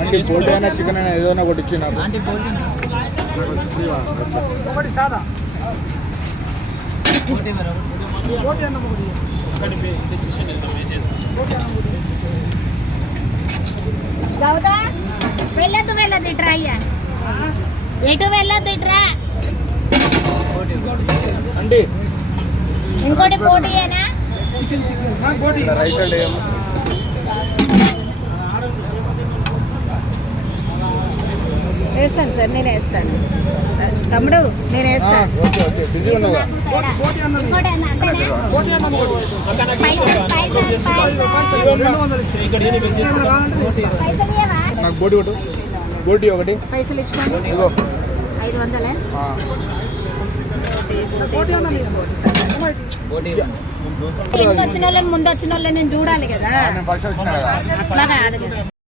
అంటే బోల్ట్ అయినా చికెన్ అయినా ఏదైనా ఒకటి ఇచ్చినారు. ఒకటి సాదా గౌదా వెళ్ళదు ఇట్రా అయ్యా, ఎటు వెళ్ళదు ఇట్రా. అంటే ఇంకోటి పోటీయేనా? రైస్ అంటే వేస్తాను సార్, నేను వేస్తాను తమ్ముడు, నేను వేస్తాను. ఓకే ఓకే బిజీ ఉన్నావా? నాకు బోటి ఒకటి, బోటి ఒకటి పైసలు ఇచ్చుకోండి. ఇదిగో 500. వెనక వచ్చిన వాళ్ళని ముందు వచ్చిన వాళ్ళని నేను చూడాలి కదా, నేను ఫస్ట్ వచ్చినా కదా. అట్లా కాదు కదా.